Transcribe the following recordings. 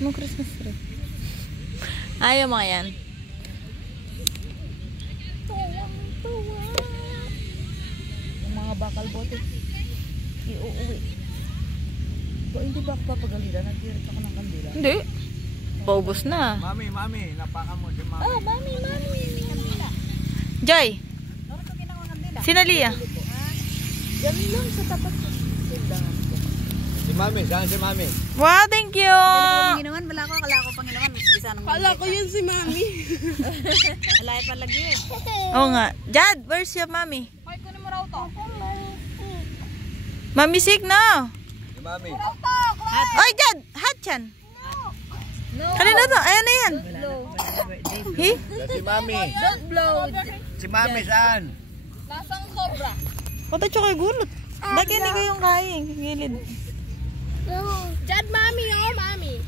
Anong Christmas tree? Ayaw mga yan. Yung mga bakal bote. Iuuwi. Hindi ba ako papagalitan? Nag-direct ako ng kandila. Hindi. Paubos na. Mami, napaka mo si mami. Oh, mami. Kandila. Joy, Ano ito ginawang kandila? sinalia. Yan lang sa tapat ko. Sildangan ko. Si mami, saan si mami? Wow, thank you. Panginoon, wala ko. Kala ko Panginoon. Bisa nang Kala ko yun si mami. Wala pa lagi eh. Oo nga. Jad, where's your mommy? Ay, kunin mo raw to. Mommy sick na. Si mami. Oy, Jad, hot yan. No. Kanina to? Ayan na yan. He? Si mami. Don't blow. Si mami saan? Nasang cobra. Pata chokoy gulot. Daki hindi kayong kain. Gilid. Jad, mami, oh, mami.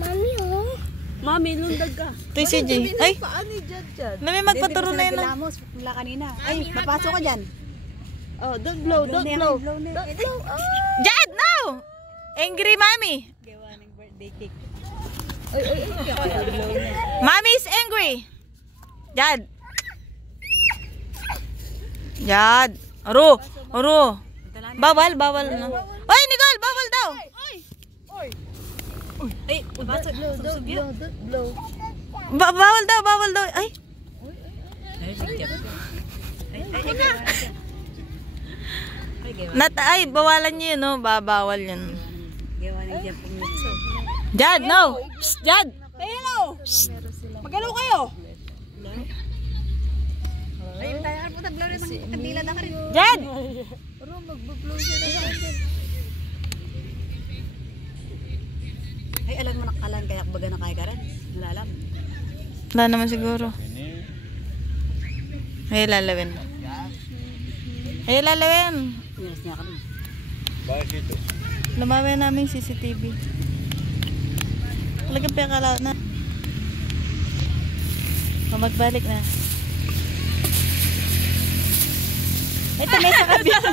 Mami, oh. Mami, lundag ka. Ito yung CJ. Ay, Paano dyan dyan? may magpaturo na yun. Kilamos mula kanina. Ay, mapasok ka dyan. Oh, don't blow, don't blow. Don't blow. Jad, no! Angry mommy. Gawa ng birthday cake. Mommy is angry. Jad. Jad. Aro. Bawal na. Oy, Nicole, bawal daw. Ay, mapasok. Don't blow. Bawal daw. Ay. Ay, bawalan niyo yun, no? Bawal yun. Gawa ng dyan pong nutso. Jad, no! Psst, Jad! Hello. Magalaw kayo. Ayun tayo. Ano po taglaw rin ng kandila na ka rin. Jad! Ay, alam mo nakalan kaya baga na kaya ka rin. Wala alam. Wala naman siguro. Ay, lalawin. Yes, niya ka rin. Bakit dito? Lumawin namin CCTV. Talagang pekalaw na. O, magbalik na. Ay, tamay sa kabila.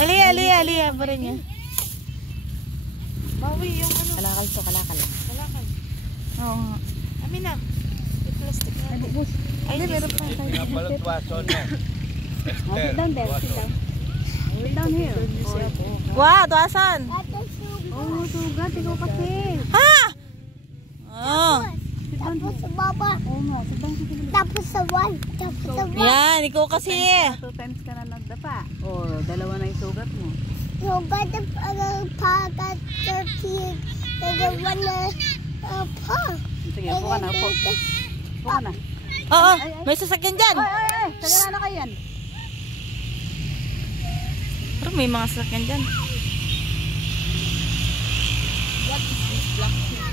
Aliyah. Pare niya. Bawi yung ano. Kalakal to, kalakal. Kalakal. Oo nga. Amin na. May plastic na. Ay, meron pa. Pinapalot wason mo. Esther, wason. Down here. Wow, tuwasan. Oh, sugat. Ikaw kasi. Ha? Oh. Tapos sa baba. Oo nga, sabang Tapos sa one. Tapos sa one. Yan, ikaw kasi. 2 times ka na nagdapa. O, 2 na yung sugat mo. So, ganda pagat 13. Nagawa na pa. Sige, upo ka na, upo. Upo ka na. Oo, may sasakyan dyan. Ay! Taga na kayo yan. Pero may mga sasakyan dyan. What is this black thing?